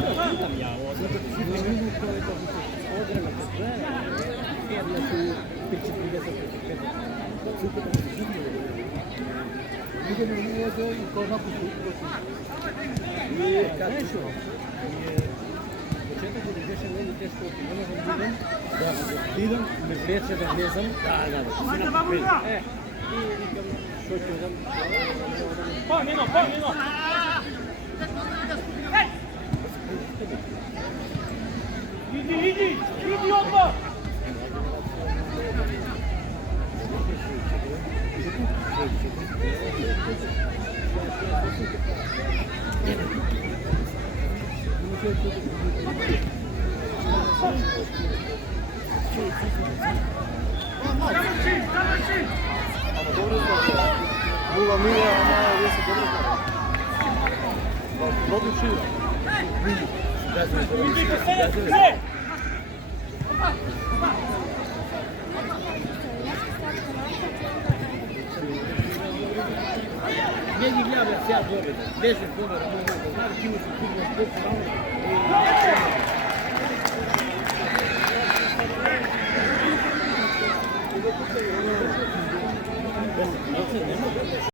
pitam ja ovo, zato što svi primjeru koje to odrema se gleda, jedna su priči 30-35, super da se živi. Idemo u uvođe i ko napu su. I kažeš ovo, početak je gdje se vodi teško, ne možem idem, da idem, me vleče da vlezam, da, si na papir. I nikam, što ću znam, Pomino! Idi odmah! Nula mila, ona je se dobro znala. Protiv Šila. Не ги гледа сега добре. Беше добре. Знам, че има се трудно.